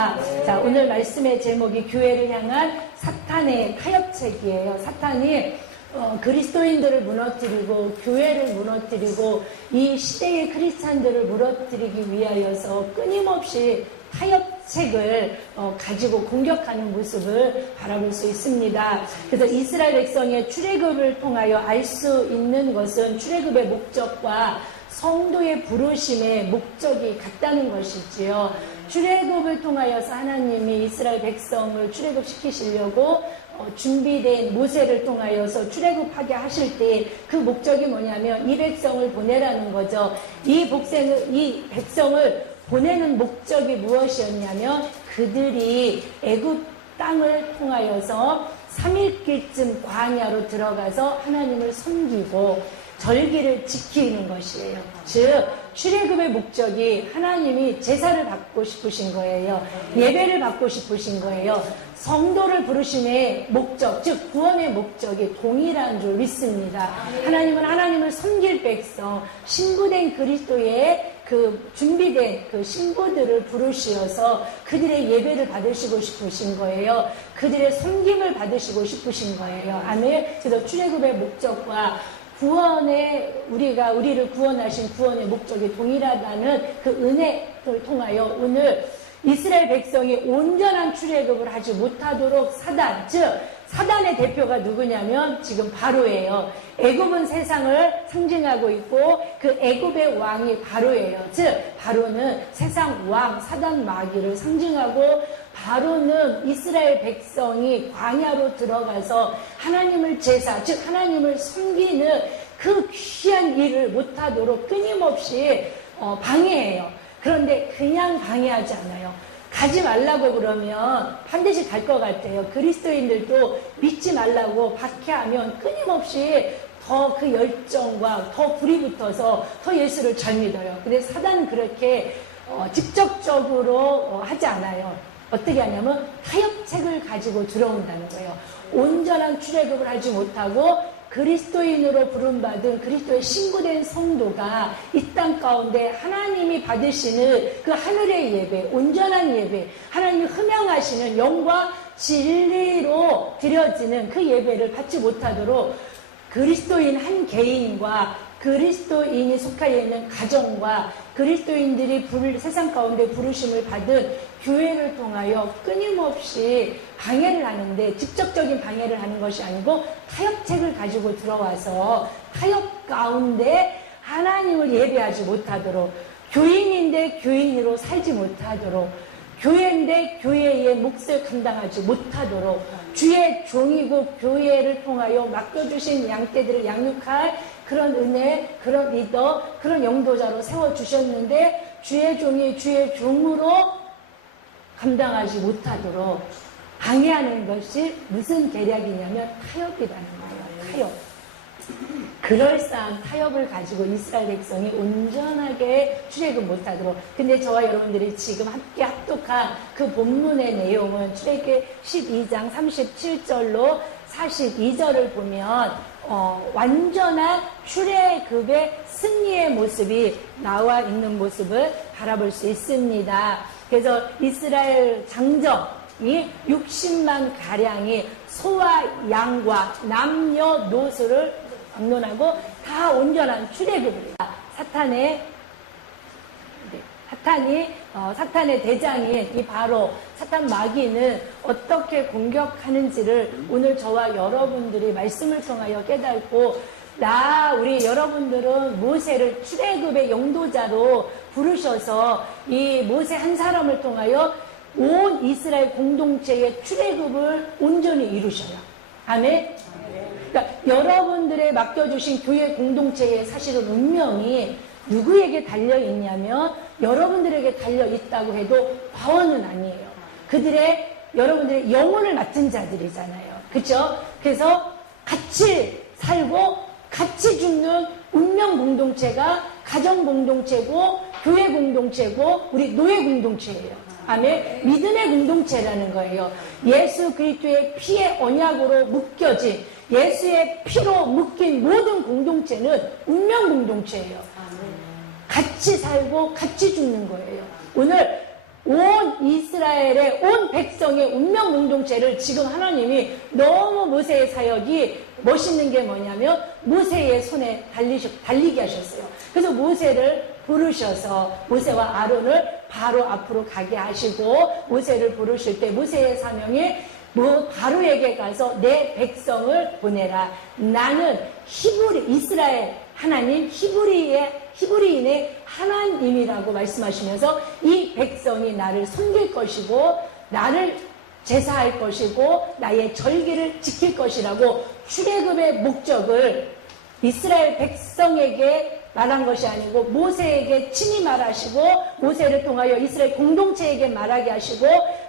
자, 오늘 말씀의 제목이 교회를 향한 사탄의 타협책이에요. 사탄이 그리스도인들을 무너뜨리고 교회를 무너뜨리고 이 시대의 크리스찬들을 무너뜨리기 위하여서 끊임없이 타협책을 가지고 공격하는 모습을 바라볼 수 있습니다. 그래서 이스라엘 백성의 출애굽을 통하여 알 수 있는 것은 출애굽의 목적과 성도의 부르심의 목적이 같다는 것이지요. 출애굽을 통하여서 하나님이 이스라엘 백성을 출애굽시키시려고 준비된 모세를 통하여서 출애굽하게 하실 때 그 목적이 뭐냐면 이 백성을 보내라는 거죠. 이 백성을 보내는 목적이 무엇이었냐면 그들이 애굽 땅을 통하여서 3일길쯤 광야로 들어가서 하나님을 섬기고 절기를 지키는 것이에요. 즉 출애굽의 목적이 하나님이 제사를 받고 싶으신 거예요. 예배를 받고 싶으신 거예요. 성도를 부르심의 목적, 즉 구원의 목적이 동일한 줄 믿습니다. 하나님은 하나님을 섬길 백성, 신부된 그리스도의 그 준비된 그 신부들을 부르시어서 그들의 예배를 받으시고 싶으신 거예요. 그들의 섬김을 받으시고 싶으신 거예요. 아멘. 그래서 출애굽의 목적과 우리를 구원하신 구원의 목적이 동일하다는 그 은혜를 통하여 오늘 이스라엘 백성이 온전한 출애굽을 하지 못하도록 사단의 대표가 누구냐면 지금 바로예요. 애굽은 세상을 상징하고 있고 그 애굽의 왕이 바로예요. 즉 바로는 세상 왕 사단 마귀를 상징하고 바로는 이스라엘 백성이 광야로 들어가서 하나님을 즉 하나님을 섬기는 그 귀한 일을 못하도록 끊임없이 방해해요. 그런데 그냥 방해하지 않아요. 가지 말라고 그러면 반드시 갈 것 같아요. 그리스도인들도 믿지 말라고 박해하면 끊임없이 더 그 열정과 더 불이 붙어서 더 예수를 잘 믿어요. 근데 사단은 그렇게 직접적으로 하지 않아요. 어떻게 하냐면 타협책을 가지고 들어온다는 거예요. 온전한 출애굽을 하지 못하고 그리스도인으로 부름받은 그리스도의 신부된 성도가 이 땅 가운데 하나님이 받으시는 그 하늘의 예배, 온전한 예배, 하나님이 흠양하시는 영과 진리로 드려지는 그 예배를 받지 못하도록 그리스도인 한 개인과 그리스도인이 속하여 있는 가정과 그리스도인들이 세상 가운데 부르심을 받은 교회를 통하여 끊임없이 방해를 하는데 직접적인 방해를 하는 것이 아니고 타협책을 가지고 들어와서 타협 가운데 하나님을 예배하지 못하도록 교인인데 교인으로 살지 못하도록 교회인데 교회의 몫을 감당하지 못하도록 주의 종이고 교회를 통하여 맡겨주신 양떼들을 양육할 그런 은혜, 그런 리더, 그런 영도자로 세워주셨는데 주의 종이 주의 종으로 감당하지 못하도록 방해하는 것이 무슨 계략이냐면 타협이라는 거예요. 타협. 그럴싸한 타협을 가지고 이스라엘 백성이 온전하게 출애굽 못하도록. 근데 저와 여러분들이 지금 함께 합독한 그 본문의 내용은 출애굽 12장 37절로 42절을 보면 완전한 출애굽의 승리의 모습이 나와 있는 모습을 바라볼 수 있습니다. 그래서 이스라엘 장정이 60만 가량이 소와 양과 남녀노소를 막론하고 다 온전한 출애굽을 사탄의 대장인 이 바로 사탄 마귀는 어떻게 공격하는지를 오늘 저와 여러분들이 말씀을 통하여 깨닫고 우리 여러분들은 모세를 출애굽의 영도자로 부르셔서 이 모세 한 사람을 통하여 온 이스라엘 공동체의 출애굽을 온전히 이루셔요. 아멘. 그러니까 여러분들의 맡겨주신 교회 공동체의 사실은 운명이 누구에게 달려있냐면 여러분들에게 달려있다고 해도 과언은 아니에요. 여러분들의 영혼을 맡은 자들이잖아요. 그렇죠? 그래서 같이 살고 같이 죽는 운명 공동체가 가정 공동체고 교회 공동체고 우리 노예 공동체예요. 아멘. 믿음의 공동체라는 거예요. 예수 그리스도의 피의 언약으로 묶여진 예수의 피로 묶인 모든 공동체는 운명 공동체예요. 같이 살고 같이 죽는 거예요. 오늘 온 이스라엘의 온 백성의 운명 공동체를 지금 하나님이 너무 모세의 사역이 멋있는 게 뭐냐면 모세의 손에 달리게 하셨어요. 그래서 모세를 부르셔서 모세와 아론을 바로 앞으로 가게 하시고 모세를 부르실 때 모세의 사명이 바로에게 가서 내 백성을 보내라. 나는 이스라엘 하나님 히브리인의 하나님이라고 말씀하시면서 이 백성이 나를 섬길 것이고 나를 제사할 것이고 나의 절기를 지킬 것이라고 출애굽의 목적을 이스라엘 백성에게 말한 것이 아니고 모세에게 친히 말하시고 모세를 통하여 이스라엘 공동체에게 말하게 하시고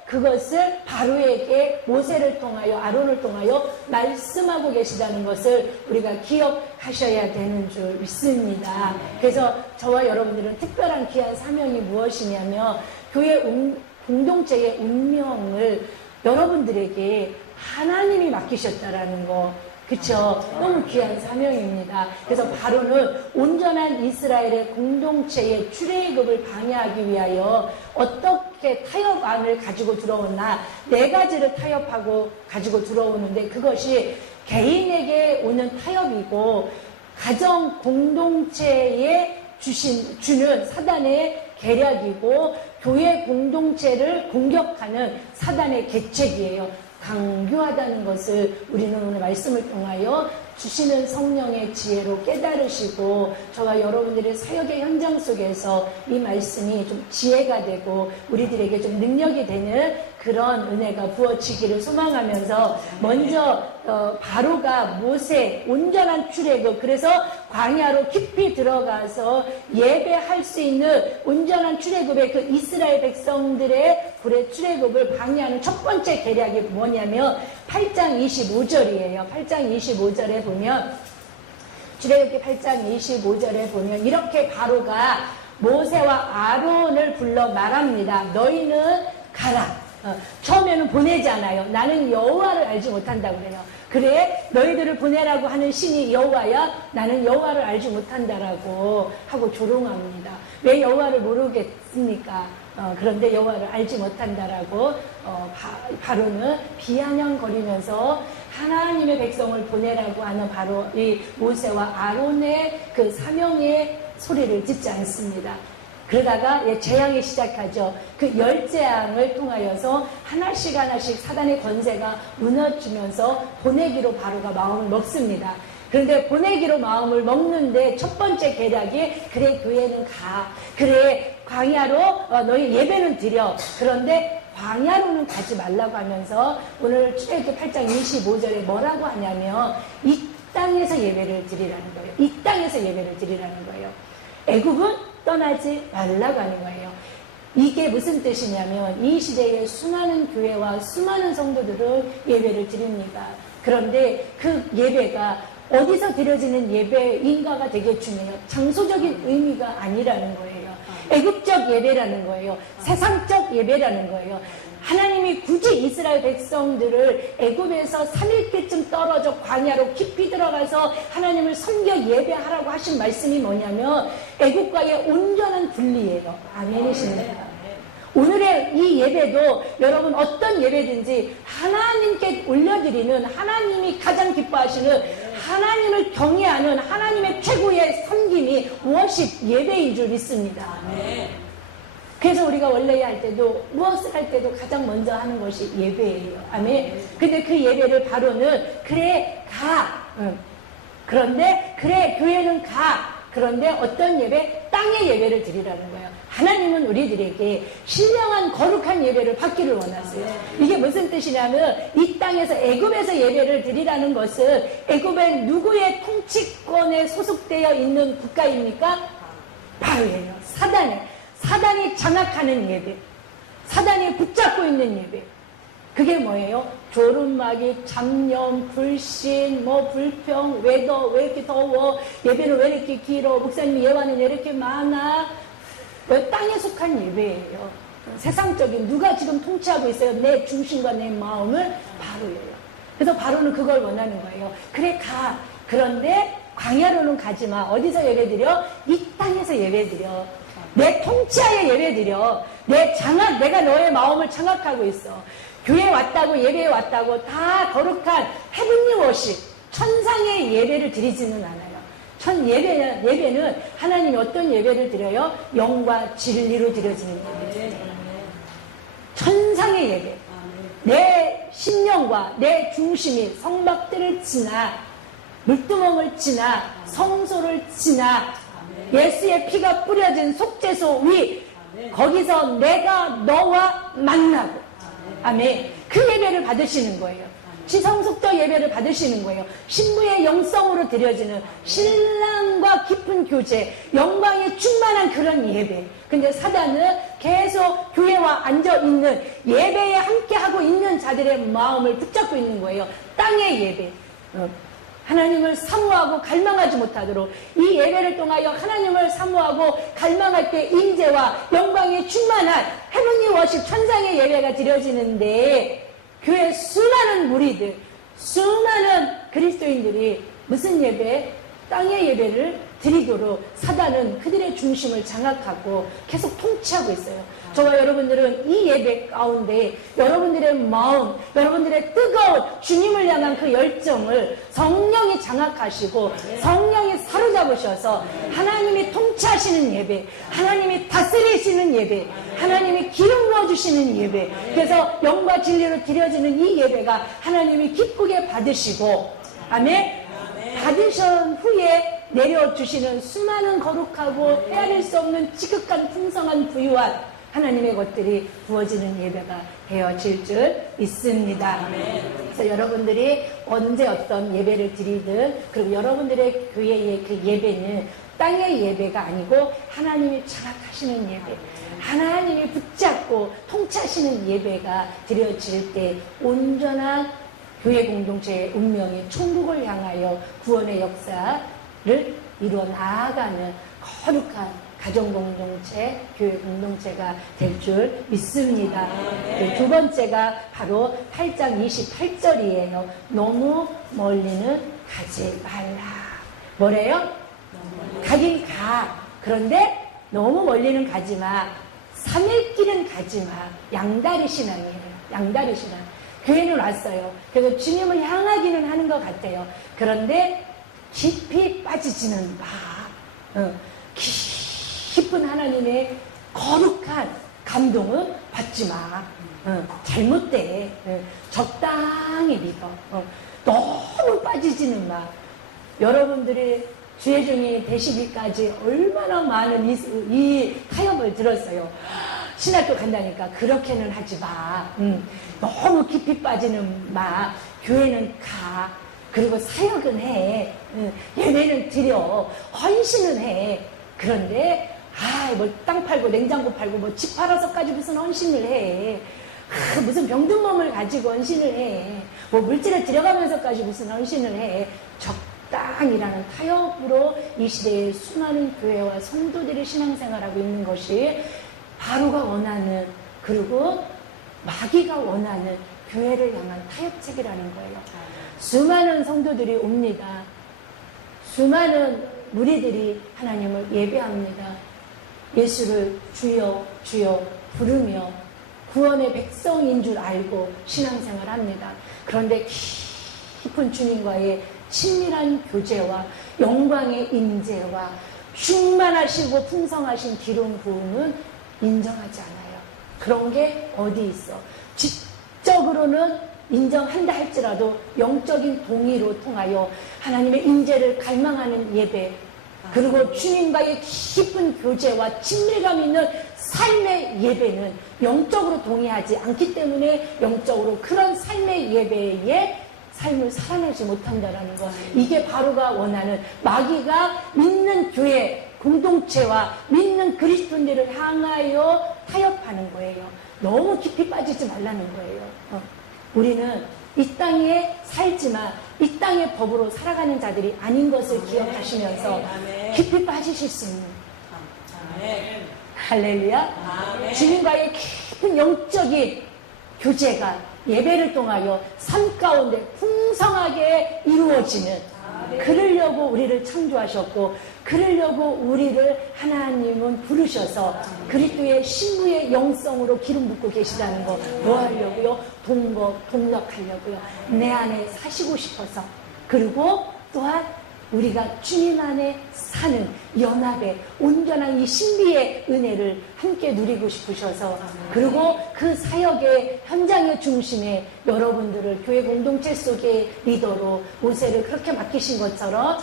그것을 바로에게 모세를 통하여 아론을 통하여 말씀하고 계시다는 것을 우리가 기억하셔야 되는 줄 믿습니다. 그래서 저와 여러분들은 특별한 귀한 사명이 무엇이냐면 교회 공동체의 운명을 여러분들에게 하나님이 맡기셨다라는 거, 그쵸? 너무 귀한 사명입니다. 그래서 바로는 온전한 이스라엘의 공동체의 출애굽을 방해하기 위하여 어떻게 타협안을 가지고 들어오나 4가지를 타협하고 가지고 들어오는데 그것이 개인에게 오는 타협이고 가정 공동체에 주는 사단의 계략이고 교회 공동체를 공격하는 사단의 계책이에요. 강교하다는 것을 우리는 오늘 말씀을 통하여 주시는 성령의 지혜로 깨달으시고 저와 여러분들의 사역의 현장 속에서 이 말씀이 좀 지혜가 되고 우리들에게 좀 능력이 되는 그런 은혜가 부어지기를 소망하면서 먼저 바로가 모세 온전한 출애굽, 그래서 광야로 깊이 들어가서 예배할 수 있는 온전한 출애굽의 그 이스라엘 백성들의 불의 출애굽을 방해하는 첫 번째 계략이 뭐냐면 8장 25절이에요. 8장 25절에 보면 출애굽기 8장 25절에 보면 이렇게 바로가 모세와 아론을 불러 말합니다. 너희는 가라. 처음에는 보내잖아요. 나는 여호와를 알지 못한다고 그래요. 그래 너희들을 보내라고 하는 신이 여호와야 나는 여호와를 알지 못한다라고 하고 조롱합니다. 왜 여호와를 모르겠습니까? 그런데 여호와를 알지 못한다라고 바로는 비아냥거리면서 하나님의 백성을 보내라고 하는 바로 이 모세와 아론의 그 사명의 소리를 듣지 않습니다. 그러다가 재앙이 시작하죠. 그 10재앙을 통하여서 하나씩 사단의 권세가 무너지면서 보내기로 바로가 마음을 먹습니다. 그런데 보내기로 마음을 먹는데 첫 번째 계략이 그래 교회는 가. 그래 광야로 너희 예배는 드려. 그런데 광야로는 가지 말라고 하면서 오늘 출애굽기 8장 25절에 뭐라고 하냐면 이 땅에서 예배를 드리라는 거예요. 이 땅에서 예배를 드리라는 거예요. 애굽은 떠나지 말라고 하는 거예요. 이게 무슨 뜻이냐면 이 시대에 수많은 교회와 수많은 성도들은 예배를 드립니다. 그런데 그 예배가 어디서 드려지는 예배인가가 되게 중요해요. 장소적인 의미가 아니라는 거예요. 애국적 예배라는 거예요. 세상적 예배라는 거예요. 하나님이 굳이 이스라엘 백성들을 애굽에서 3일째쯤 떨어져 광야로 깊이 들어가서 하나님을 섬겨 예배하라고 하신 말씀이 뭐냐면 애굽과의 온전한 분리예요. 아멘이십니까? 오늘의 이 예배도 여러분 어떤 예배든지 하나님께 올려드리는 하나님이 가장 기뻐하시는 하나님을 경외하는 하나님의 최고의 섬김이 워십 예배인 줄 믿습니다. 그래서 우리가 원래 할 때도 무엇을 할 때도 가장 먼저 하는 것이 예배예요. 아멘. 근데 그 예배를 바로는 그래 가. 그런데 그래 교회는 가. 그런데 어떤 예배? 땅의 예배를 드리라는 거예요. 하나님은 우리들에게 신령한 거룩한 예배를 받기를 원하세요. 이게 무슨 뜻이냐면 이 땅에서 애굽에서 예배를 드리라는 것은 애굽의 누구의 통치권에 소속되어 있는 국가입니까? 바로예요. 사단이 장악하는 예배, 사단이 붙잡고 있는 예배. 그게 뭐예요? 졸음마귀, 잡념, 불신, 불평, 왜 이렇게 더워? 예배는 왜 이렇게 길어? 목사님 예화는 왜 이렇게 많아? 땅에 속한 예배예요. 세상적인 누가 지금 통치하고 있어요? 내 중심과 내 마음을 바로예요. 그래서 바로는 그걸 원하는 거예요. 그래 가. 그런데 광야로는 가지 마. 어디서 예배드려? 이 땅에서 예배드려. 내 통치하에 예배드려. 내가 너의 마음을 장악하고 있어. 교회 왔다고, 예배에 왔다고 다 거룩한 헤븐리 워십, 천상의 예배를 드리지는 않아요. 예배는 하나님이 어떤 예배를 드려요? 영과 진리로 드려지는 예배. 천상의 예배. 내 심령과 내 중심이 성막들을 지나, 물두멍을 지나, 성소를 지나, 예수의 피가 뿌려진 속죄소 위, 거기서 내가 너와 만나고, 아멘. 그 예배를 받으시는 거예요. 지성속도 예배를 받으시는 거예요. 신부의 영성으로 드려지는 신랑과 깊은 교제, 영광에 충만한 그런 예배. 근데 사단은 계속 교회와 앉아있는, 예배에 함께하고 있는 자들의 마음을 붙잡고 있는 거예요. 땅의 예배. 하나님을 사모하고 갈망하지 못하도록, 이 예배를 통하여 하나님을 사모하고 갈망할 때 임재와 영광에 충만한 헤븐리 워십, 천상의 예배가 드려지는데, 교회 수많은 무리들, 수많은 그리스도인들이 무슨 예배? 땅의 예배를 드리도록 사단은 그들의 중심을 장악하고 계속 통치하고 있어요. 저와 여러분들은 이 예배 가운데 여러분들의 마음, 여러분들의 뜨거운 주님을 향한 그 열정을 성령이 장악하시고 성령이 사로잡으셔서 하나님이 통치하시는 예배, 하나님이 다스리시는 예배, 하나님이 기름 부어주시는 예배, 그래서 영과 진리로 드려지는 이 예배가 하나님이 기쁘게 받으시고, 아멘? 받으신 후에 내려주시는 수많은 거룩하고 헤아릴 수 없는 지극한 풍성한 부유한 하나님의 것들이 부어지는 예배가 되어질 줄 믿습니다. 그래서 여러분들이 언제 어떤 예배를 드리든, 그리고 여러분들의 교회의 그 예배는 땅의 예배가 아니고 하나님이 장악하시는 예배, 하나님이 붙잡고 통치하시는 예배가 드려질 때 온전한 교회 공동체의 운명이 천국을 향하여 구원의 역사를 이루어 나아가는 거룩한 가정 공동체, 교회 공동체가 될 줄 믿습니다. 두 번째가 바로 8장 28절이에요. 너무 멀리는 가지 말라. 뭐래요? 가긴 가. 그런데 너무 멀리는 가지 마. 3일 길은 가지 마. 양다리 신앙이에요. 양다리 신앙. 교회는 왔어요. 그래서 주님을 향하기는 하는 것 같아요. 그런데 깊이 빠지지는 마. 깊은 하나님의 거룩한 감동은 받지 마. 잘못돼. 적당히 믿어. 너무 빠지지는 마. 여러분들이 주의 종이 되시기까지 얼마나 많은 이 타협을 들었어요. 신학교 간다니까 그렇게는 하지 마. 너무 깊이 빠지는 마. 교회는 가. 그리고 사역은 해. 예배는 드려. 헌신은 해. 그런데 뭐 땅 팔고 냉장고 팔고 뭐 집 팔아서까지 무슨 헌신을 해. 무슨 병든 몸을 가지고 헌신을 해. 뭐 물질을 들여가면서까지 무슨 헌신을 해. 적당이라는 타협으로 이 시대의 수많은 교회와 성도들이 신앙생활하고 있는 것이 바로가 원하는, 그리고 마귀가 원하는 교회를 향한 타협책이라는 거예요. 수많은 성도들이 옵니다. 수많은 무리들이 하나님을 예배합니다. 예수를 주여 주여 부르며 구원의 백성인 줄 알고 신앙생활합니다. 그런데 깊은 주님과의 친밀한 교제와 영광의 임재와 충만하시고 풍성하신 기름 부음은 인정하지 않아요. 그런 게 어디 있어? 지적으로는 인정한다 할지라도 영적인 동의로 통하여 하나님의 임재를 갈망하는 예배, 그리고 주님과의 깊은 교제와 친밀감 있는 삶의 예배는 영적으로 동의하지 않기 때문에 영적으로 그런 삶의 예배에 삶을 살아내지 못한다는 것. 이게 바로가 원하는, 마귀가 믿는 교회 공동체와 믿는 그리스도인들을 향하여 타협하는 거예요. 너무 깊이 빠지지 말라는 거예요. 우리는 이 땅에 살지만 이 땅의 법으로 살아가는 자들이 아닌 것을 기억하시면서 깊이 빠지실 수 있는, 할렐루야. 주님과의 깊은 영적인 교제가 예배를 통하여 삶 가운데 풍성하게 이루어지는 그러려고 우리를 창조하셨고 그러려고 우리를 하나님은 부르셔서 그리스도의 신부의 영성으로 기름 붓고 계시다는 거 뭐 하려고요? 동력하려고요. 내 안에 사시고 싶어서. 그리고 또한 우리가 주님 안에 사는 연합의 온전한 이 신비의 은혜를 함께 누리고 싶으셔서 그리고 그 사역의 현장의 중심에 여러분들을 교회 공동체 속의 리더로 모세를 그렇게 맡기신 것처럼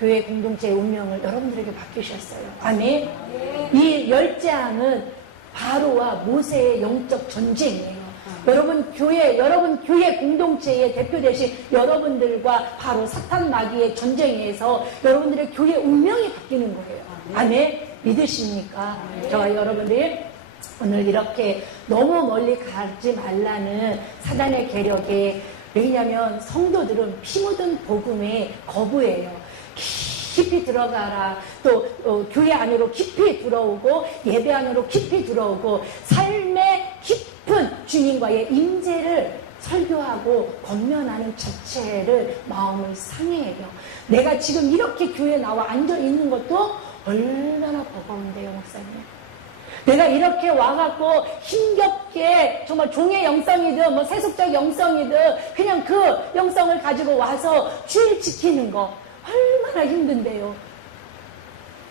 교회 공동체의 운명을 여러분들에게 맡기셨어요. 아멘. 이 10장은 바로와 모세의 영적 전쟁이에요. 여러분 교회 공동체의 대표 되신 여러분들과 바로 사탄 마귀의 전쟁에서 여러분들의 교회 운명이 바뀌는 거예요. 아멘. 믿으십니까? 저와 여러분들이 오늘 이렇게 너무 멀리 가지 말라는 사단의 계략에 왜냐하면 성도들은 피 묻은 복음에 거부해요. 깊이 들어가라. 또 교회 안으로 깊이 들어오고 예배 안으로 깊이 들어오고 삶의 깊은 주님과의 임재를 설교하고 권면하는 자체를 마음을 상해해요. 내가 지금 이렇게 교회에 나와 앉아있는 것도 얼마나 버거운데요, 목사님. 내가 이렇게 와갖고 힘겹게 정말 종의 영성이든 뭐 세속적 영성이든 그냥 그 영성을 가지고 와서 주일 지키는 거 얼마나 힘든데요.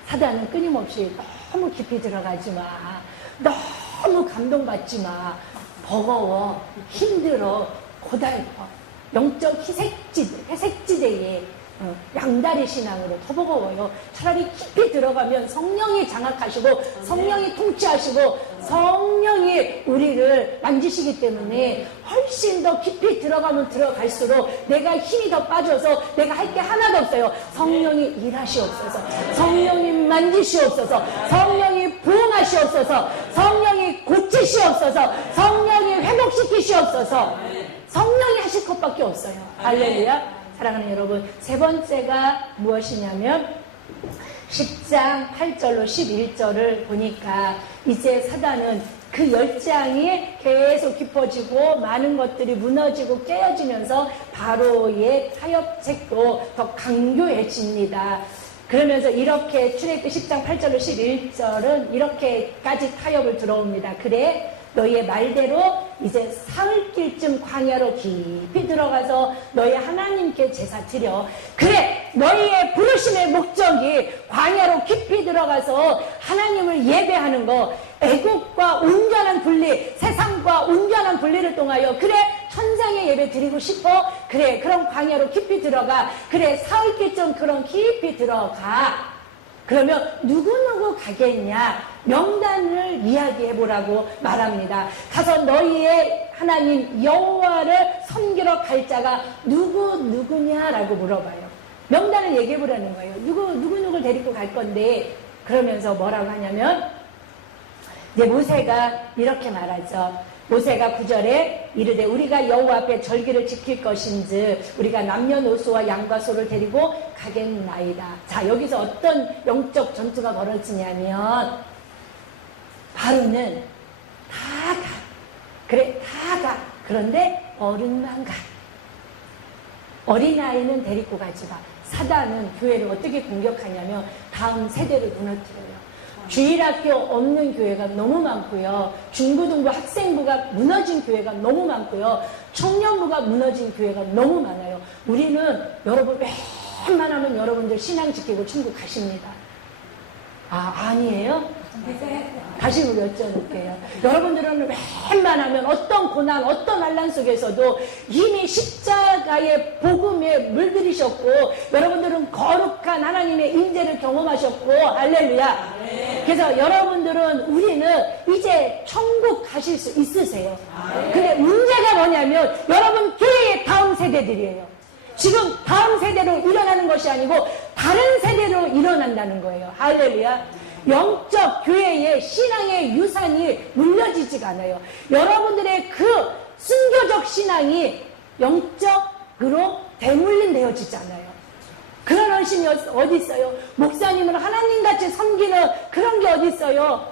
사단은 끊임없이 너무 깊이 들어가지 마. 너무 감동받지 마. 버거워. 힘들어. 고달퍼. 영적 회색지대에 양다리 신앙으로 더 버거워요. 차라리 깊이 들어가면 성령이 장악하시고 성령이 통치하시고 성령이 우리를 만지시기 때문에 훨씬 더 깊이 들어가면 들어갈수록 내가 힘이 더 빠져서 내가 할 게 하나도 없어요. 성령이 일하시옵소서. 성령이 만지시옵소서. 성령이 부흥하시옵소서. 성령이 고치시옵소서. 성령이 회복시키시옵소서. 성령이 하실 것밖에 없어요. 할렐루야. 사랑하는 여러분, 세 번째가 무엇이냐면 10장 8절로 11절을 보니까 이제 사단은 그 10장이 계속 깊어지고 많은 것들이 무너지고 깨어지면서 바로의 타협책도 더 강교해집니다. 그러면서 이렇게 출애굽기 10장 8절로 11절은 이렇게까지 타협을 들어옵니다. 그래 너희의 말대로 이제 사흘길쯤 광야로 깊이 들어가서 너희 하나님께 제사 드려. 그래 너희의 부르심의 목적이 광야로 깊이 들어가서 하나님을 예배하는 거, 애국과 온전한 분리, 세상과 온전한 분리를 통하여 그래 천상의 예배 드리고 싶어. 그래 그럼 광야로 깊이 들어가. 그래 사흘길쯤 그럼 깊이 들어가. 그러면 누구누구 가겠냐? 명단을 이야기해보라고 말합니다. 가서 너희의 하나님 여호와를 섬기러 갈 자가 누구냐라고 물어봐요. 명단을 얘기해보라는 거예요. 누구누구를 데리고 갈 건데 그러면서 뭐라고 하냐면 이제 모세가 이렇게 말하죠. 모세가 9절에 이르되 우리가 여호와 앞에 절기를 지킬 것인즉 우리가 남녀노소와 양과 소를 데리고 가겠나이다. 자, 여기서 어떤 영적 전투가 벌어지냐면 바로는 다 가. 그래 다 가. 그런데 어른만 가. 어린아이는 데리고 가지 마. 사단은 교회를 어떻게 공격하냐면 다음 세대를 무너뜨려요. 주일학교 없는 교회가 너무 많고요. 중고등부 학생부가 무너진 교회가 너무 많고요. 청년부가 무너진 교회가 너무 많아요. 우리는 여러분 웬만하면 여러분들 신앙 지키고 천국 가십니다. 아니에요? 다시 우리 여쭤볼게요. 여러분들은 웬만하면 어떤 고난, 어떤 난란 속에서도 이미 십자가의 복음에 물들이셨고 여러분들은 거룩한 하나님의 임재를 경험하셨고 할렐루야. 그래서 여러분들은 우리는 이제 천국 가실 수 있으세요. 근데 문제가 뭐냐면 여러분 교회의 다음 세대들이에요. 지금 다음 세대로 일어나는 것이 아니고 다른 세대로 일어난다는 거예요. 할렐루야. 영적 교회의 신앙의 유산이 물려지지가 않아요. 여러분들의 그 순교적 신앙이 영적으로 대물림되어지지 않아요. 그런 헌신이 어디 있어요? 목사님을 하나님같이 섬기는 그런 게 어디 있어요?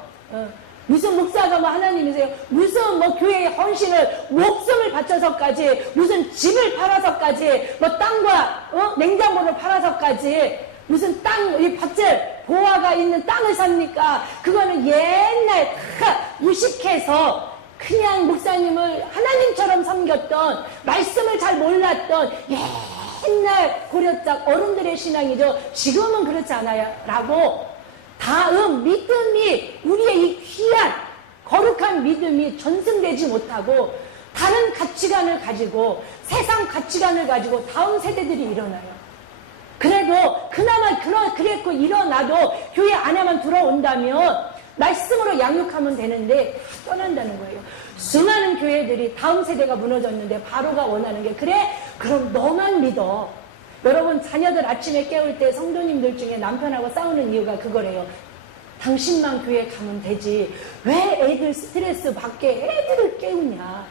무슨 목사가 뭐 하나님이세요? 무슨 뭐 교회에 헌신을 목숨을 바쳐서까지, 무슨 집을 팔아서까지, 뭐 땅과 냉장고를 팔아서까지, 무슨 땅, 이 밭을 보화가 있는 땅을 삽니까? 그거는 옛날 다 무식해서 그냥 목사님을 하나님처럼 섬겼던, 말씀을 잘 몰랐던 옛날 고려적 어른들의 신앙이죠. 지금은 그렇지 않아요. 라고 다음 믿음이, 우리의 이 귀한 거룩한 믿음이 전승되지 못하고 다른 가치관을 가지고, 세상 가치관을 가지고 다음 세대들이 일어나요. 그래도 그나마 그랬고 일어나도 교회 안에만 들어온다면 말씀으로 양육하면 되는데 떠난다는 거예요. 수많은 교회들이 다음 세대가 무너졌는데 바로가 원하는 게, 그래 그럼 너만 믿어. 여러분, 자녀들 아침에 깨울 때 성도님들 중에 남편하고 싸우는 이유가 그거래요. 당신만 교회 가면 되지, 왜 애들 스트레스 받게 애들을 깨우냐.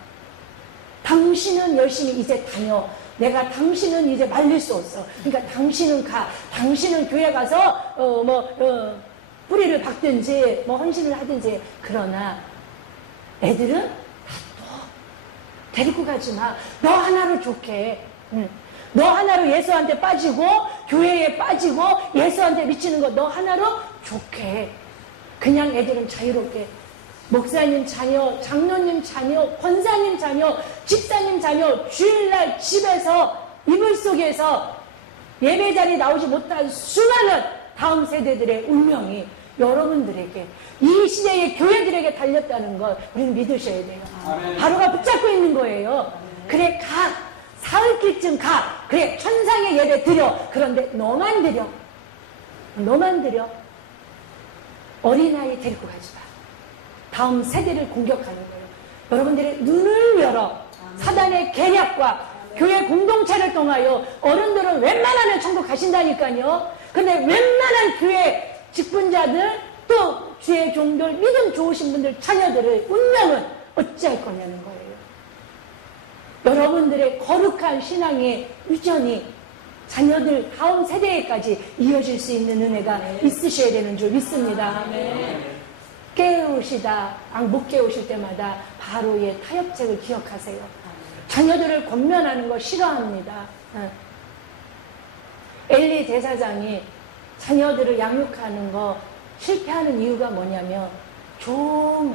당신은 열심히 이제 다녀. 내가 당신은 이제 말릴 수 없어. 그러니까 당신은 가. 당신은 교회 가서 뿌리를 박든지 뭐 헌신을 하든지. 그러나 애들은 너 데리고 가지 마. 너 하나로 좋게. 너 하나로 예수한테 빠지고 교회에 빠지고 예수한테 미치는 거 너 하나로 좋게. 그냥 애들은 자유롭게. 목사님 자녀, 장로님 자녀, 권사님 자녀, 집사님 자녀, 주일날 집에서 이불 속에서 예배 자리에 나오지 못한 수많은 다음 세대들의 운명이 여러분들에게, 이 시대의 교회들에게 달렸다는 걸 우리는 믿으셔야 돼요. 바로가 붙잡고 있는 거예요. 그래, 가. 사흘길쯤 가. 그래, 천상의 예배 드려. 그런데 너만 드려. 너만 드려. 어린아이 데리고 가지 마. 다음 세대를 공격하는 거예요. 여러분들의 눈을 열어. 사단의 계략과 교회 공동체를 통하여 어른들은 웬만하면 천국 가신다니까요. 근데 웬만한 교회 직분자들, 또 주의 종들, 믿음 좋으신 분들, 자녀들의 운명은 어찌할 거냐는 거예요. 여러분들의 거룩한 신앙의 유전이 자녀들 다음 세대에까지 이어질 수 있는 은혜가 있으셔야 되는 줄 믿습니다. 깨우시다, 못 깨우실 때마다 바로의 타협책을 기억하세요. 자녀들을 권면하는 거 싫어합니다. 엘리 대사장이 자녀들을 양육하는 거 실패하는 이유가 뭐냐면 좋은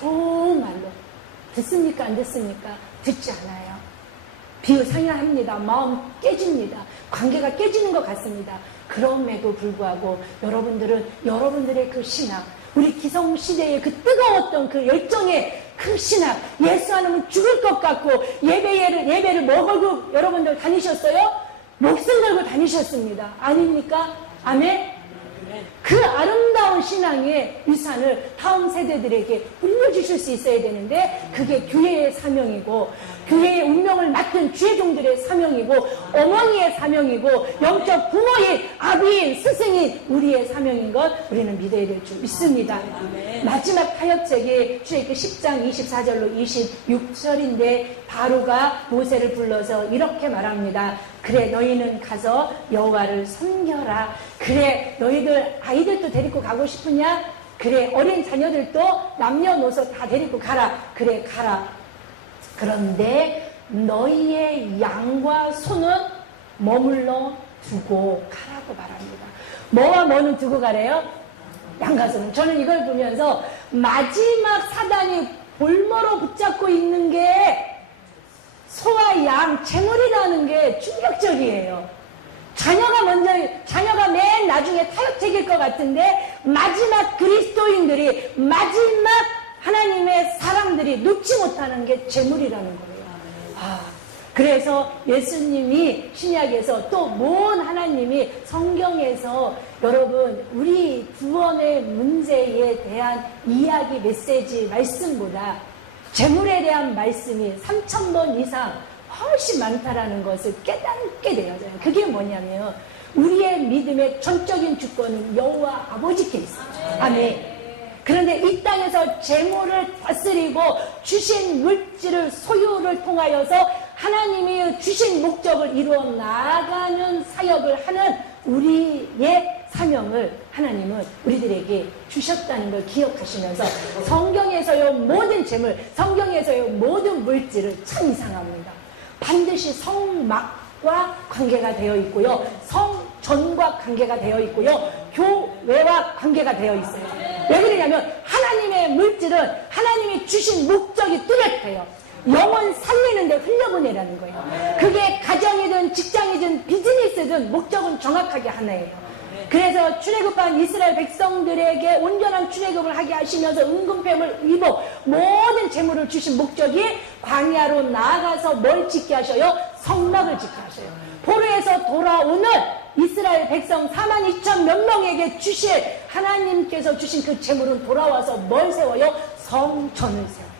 말로 듣습니까? 안 듣습니까? 듣지 않아요. 비상야합니다. 마음 깨집니다. 관계가 깨지는 것 같습니다. 그럼에도 불구하고 여러분들은 여러분들의 그 신앙, 우리 기성시대의 그 뜨거웠던 그 열정의 그 신앙, 예수 안 하면 죽을 것 같고 예배를 뭐 걸고 여러분들 다니셨어요? 목숨 걸고 다니셨습니다. 아닙니까? 아멘? 그 아름다운 신앙의 유산을 다음 세대들에게 물려주실 수 있어야 되는데, 그게 교회의 사명이고 교회의 운명을 맡은 주의 종들의 사명이고 어머니의 사명이고 영적 부모의 아비인 스승인 우리의 사명인 것 우리는 믿어야 될 줄 믿습니다. 마지막 타협책이 출애굽기 10장 24절로 26절인데 바로가 모세를 불러서 이렇게 말합니다. 그래, 너희는 가서 여호와를 섬겨라. 그래, 너희들 아이들도 데리고 가고 싶으냐? 그래, 어린 자녀들도 남녀노소 다 데리고 가라. 그래, 가라. 그런데 너희의 양과 소는 머물러 두고 가라고 말합니다. 뭐와 뭐는 두고 가래요? 양과 소는. 저는 이걸 보면서 마지막 사단이 볼모로 붙잡고 있는 게 소와 양, 재물이라는 게 충격적이에요. 자녀가 맨 나중에 타협책일 것 같은데, 마지막 그리스도인들이, 마지막 하나님의 사람들이 놓지 못하는 게 재물이라는 거예요. 그래서 예수님이 신약에서 또 모은 하나님이 성경에서 여러분, 우리 구원의 문제에 대한 이야기, 메시지, 말씀보다 재물에 대한 말씀이 3,000번 이상 훨씬 많다라는 것을 깨닫게 되어져요. 그게 뭐냐면 우리의 믿음의 전적인 주권은 여호와 아버지께 있어요. 아멘. 그런데 이 땅에서 재물을 다스리고 주신 물질을 소유를 통하여서 하나님이 주신 목적을 이루어 나가는 사역을 하는 우리의 사명을 하나님은 우리들에게 주셨다는 걸 기억하시면서 성경에서의 모든 재물, 성경에서의 모든 물질을 참 이상합니다. 반드시 성막과 관계가 되어 있고요. 성전과 관계가 되어 있고요. 교회와 관계가 되어 있어요. 왜 그러냐면 하나님의 물질은 하나님이 주신 목적이 뚜렷해요. 영혼 살리는데 흘려보내라는 거예요. 그게 가정이든 직장이든 비즈니스든 목적은 정확하게 하나예요. 그래서 출애굽한 이스라엘 백성들에게 온전한 출애굽을 하게 하시면서 은금뱀을 입어 모든 재물을 주신 목적이 광야로 나아가서 뭘 짓게 하셔요? 성막을 짓게 하셔요. 포로에서 돌아오는 이스라엘 백성 42,000 몇 명에게 주실 하나님께서 주신 그 재물은 돌아와서 뭘 세워요? 성전을 세워요.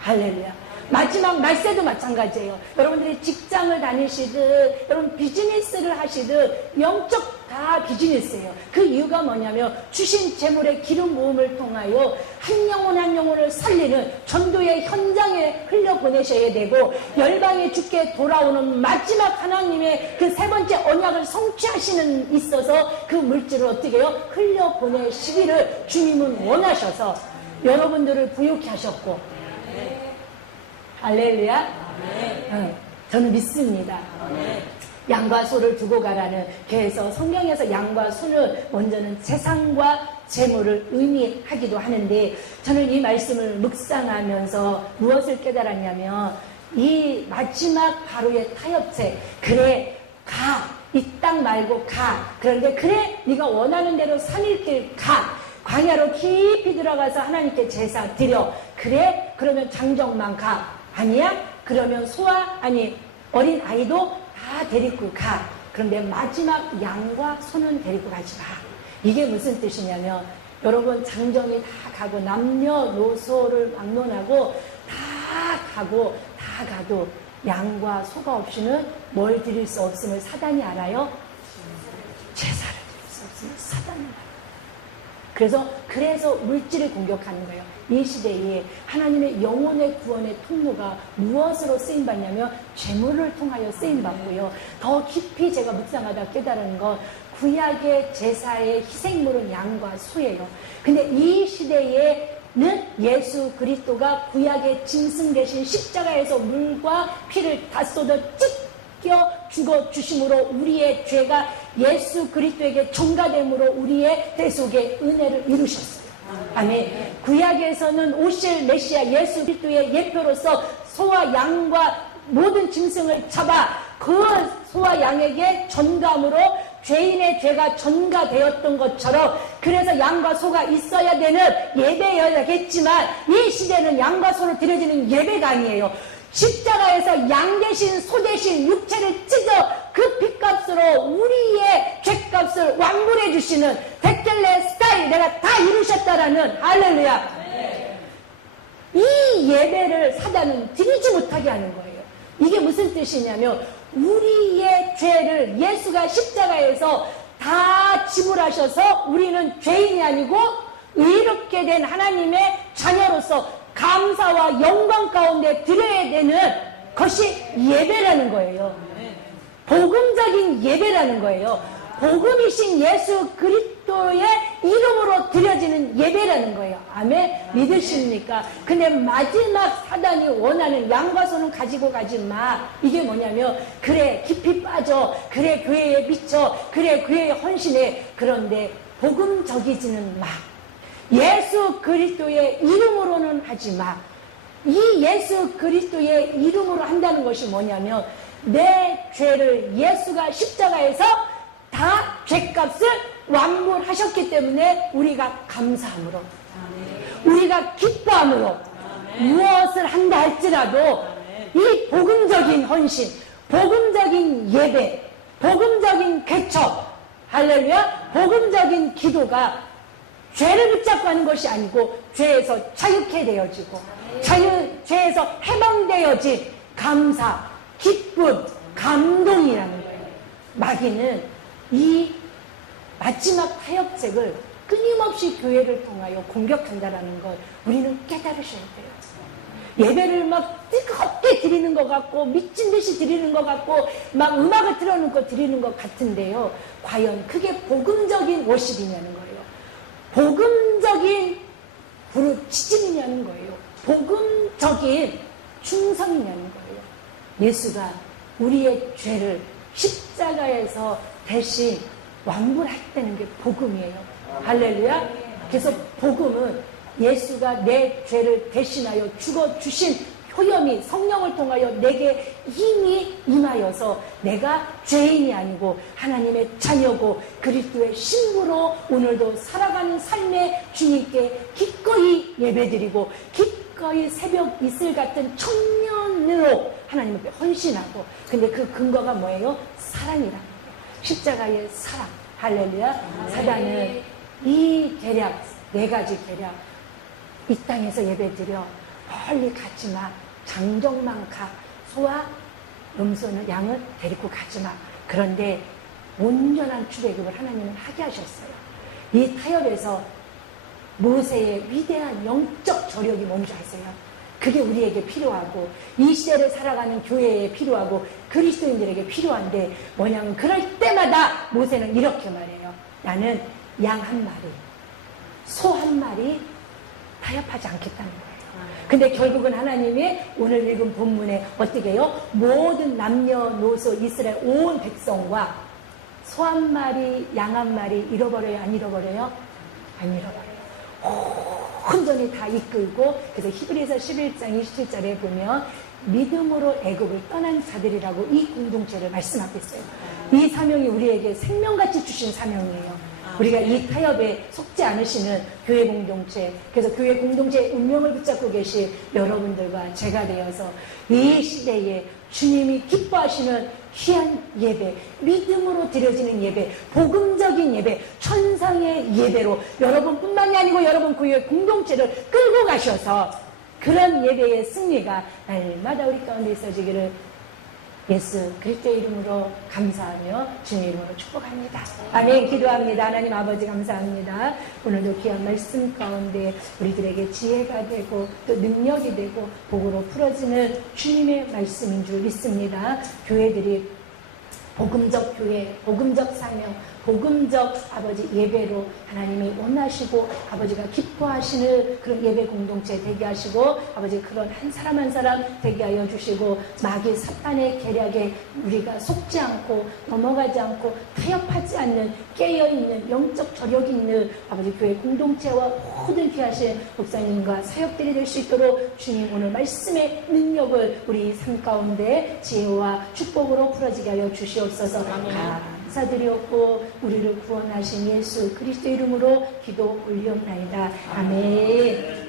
할렐루야. 마지막 말세도 마찬가지예요. 여러분들이 직장을 다니시듯 여러분 비즈니스를 하시듯 영적 다 비즈니스예요. 그 이유가 뭐냐면 주신 재물의 기름 부음을 통하여 한 영혼 한 영혼을 살리는 전도의 현장에 흘려보내셔야 되고 열방에 주께 돌아오는 마지막 하나님의 그 세 번째 언약을 성취하시는 있어서 그 물질을 어떻게 해요? 흘려보내시기를 주님은 원하셔서 여러분들을 부욕케 하셨고 할렐루야. 저는 믿습니다. 양과 소를 두고 가라는, 그래서 성경에서 양과 소는 먼저는 재산과 재물을 의미하기도 하는데, 저는 이 말씀을 묵상하면서 무엇을 깨달았냐면 이 마지막 바로의 타협책, 그래 가, 이 땅 말고 가, 그런데 그래 네가 원하는 대로 산일길 가, 광야로 깊이 들어가서 하나님께 제사 드려, 그래 그러면 장정만 가, 아니야? 그러면 소와 아니 어린 아이도 다 데리고 가. 그런데 마지막 양과 소는 데리고 가지 마. 이게 무슨 뜻이냐면 여러분 장정이 다 가고 남녀노소를 막론하고 다 가도 양과 소가 없이는 뭘 드릴 수 없음을 사단이 알아요? 제사를 드릴 수 없음을 사단이 알아요. 그래서 물질을 공격하는 거예요. 이 시대에 하나님의 영혼의 구원의 통로가 무엇으로 쓰임받냐면 재물을 통하여 쓰임받고요. 더 깊이 제가 묵상하다 깨달은 건 구약의 제사의 희생물은 양과 소예요. 근데 이 시대에는 예수 그리스도가 구약의 짐승 대신 십자가에서 물과 피를 다 쏟아 찢겨 죽어 주심으로 우리의 죄가 예수 그리스도에게 전가됨으로 우리의 대속의 은혜를 이루셨어요. 아멘. 구약에서는 오실 메시아 예수 그리스도의 예표로서 소와 양과 모든 짐승을 잡아 그 소와 양에게 전감으로 죄인의 죄가 전가되었던 것처럼, 그래서 양과 소가 있어야 되는 예배여야겠지만 이 시대는 양과 소로 드려지는 예배가 아니에요. 십자가에서 양 대신 소 대신 육체를 찢어 그 핏값으로 우리의 죄값을 완불해 주시는 백절레 스타일 내가 다 이루셨다라는 할렐루야. 이 예배를 사단은 드리지 못하게 하는 거예요. 이게 무슨 뜻이냐면 우리의 죄를 예수가 십자가에서 다 지불하셔서 우리는 죄인이 아니고 의롭게 된 하나님의 자녀로서 감사와 영광 가운데 드려야 되는 것이 예배라는 거예요. 복음적인 예배라는 거예요. 복음이신 예수 그리스도의 이름으로 드려지는 예배라는 거예요. 아멘. 믿으십니까? 근데 마지막 사단이 원하는 양과 소는 가지고 가지 마. 이게 뭐냐면 그래 깊이 빠져, 그래 교회에 미쳐, 그래 교회에 헌신해. 그런데 복음적이지는 마. 예수 그리스도의 이름으로는 하지 마. 이 예수 그리스도의 이름으로 한다는 것이 뭐냐면 내 죄를 예수가 십자가에서 다 죄값을 완불하셨기 때문에 우리가 감사함으로, 우리가 기뻐함으로 무엇을 한다 할지라도 이 복음적인 헌신, 복음적인 예배, 복음적인 개척, 할렐루야, 복음적인 기도가 죄를 붙잡고 하는 것이 아니고 죄에서 자유케 되어지고 죄에서 해방되어진 감사, 기쁨, 감동이라는 거예요. 마귀는 이 마지막 타협책을 끊임없이 교회를 통하여 공격한다는 걸 우리는 깨달으셔야 돼요. 예배를 막 뜨겁게 드리는 것 같고 미친 듯이 드리는 것 같고 막 음악을 틀어놓고 드리는 것 같은데요. 과연 그게 복음적인 워십이냐는 거예요. 복음적인 부르짖음이냐는 거예요. 복음적인 충성이냐는 거예요. 예수가 우리의 죄를 십자가에서 대신 완불했다는 게 복음이에요. 할렐루야. 그래서 복음은 예수가 내 죄를 대신하여 죽어주신 효염이 성령을 통하여 내게 힘이 임하여서 내가 죄인이 아니고 하나님의 자녀고 그리스도의 신부로 오늘도 살아가는 삶에 주님께 기꺼이 예배드리고 기꺼이 새벽 이슬 같은 청년으로 하나님 앞에 헌신하고, 근데 그 근거가 뭐예요? 사랑이라는 거예요. 십자가의 사랑. 할렐루야. 사단은 이 계략, 4가지 계략, 이 땅에서 예배드려 멀리 가지마, 장정만 가, 소와 염소는 양을 데리고 가지마. 그런데 온전한 출애굽을 하나님은 하게 하셨어요. 이 타협에서 모세의 위대한 영적 저력이 뭔지 아세요? 그게 우리에게 필요하고 이 시대를 살아가는 교회에 필요하고 그리스도인들에게 필요한데 뭐냐면 그럴 때마다 모세는 이렇게 말해요. 나는 양 1마리, 소 1마리 타협하지 않겠다는 거예요. 근데 결국은 하나님이 오늘 읽은 본문에 어떻게 해요? 모든 남녀노소 이스라엘 온 백성과 소 1마리, 양 1마리 잃어버려요? 안 잃어버려요? 안 잃어버려요. 온전히 다 이끌고, 그래서 히브리서 11장 27절에 보면 믿음으로 애굽을 떠난 자들이라고 이 공동체를 말씀하고 있어요. 이 사명이 우리에게 생명같이 주신 사명이에요. 우리가 이 타협에 속지 않으시는 교회 공동체, 그래서 교회 공동체의 운명을 붙잡고 계신 여러분들과 제가 되어서 이 시대에 주님이 기뻐하시는 귀한 예배, 믿음으로 드려지는 예배, 복음적인 예배, 천상의 예배로 여러분뿐만이 아니고 여러분 교회 공동체를 끌고 가셔서 그런 예배의 승리가 날마다 우리 가운데 있어지기를 예수 그리스도의 이름으로 감사하며 주님의 이름으로 축복합니다. 아멘. 기도합니다. 하나님 아버지 감사합니다. 오늘도 귀한 말씀 가운데 우리들에게 지혜가 되고 또 능력이 되고 복으로 풀어지는 주님의 말씀인 줄 믿습니다. 교회들이 복음적 교회, 복음적 사명, 복음적 아버지 예배로 하나님이 원하시고 아버지가 기뻐하시는 그런 예배 공동체 되게 하시고 아버지 그런 한 사람 한 사람 되게 하여 주시고 마귀 사탄의 계략에 우리가 속지 않고 넘어가지 않고 타협하지 않는 깨어있는 영적 저력이 있는 아버지 교회 공동체와 모든 귀하신 목사님과 사역들이 될 수 있도록 주님 오늘 말씀의 능력을 우리 삶 가운데 지혜와 축복으로 풀어지게 하여 주시옵소서. 감사드렸고 우리를 구원하신 예수 그리스도 이름으로 기도 올리옵나이다. 아멘.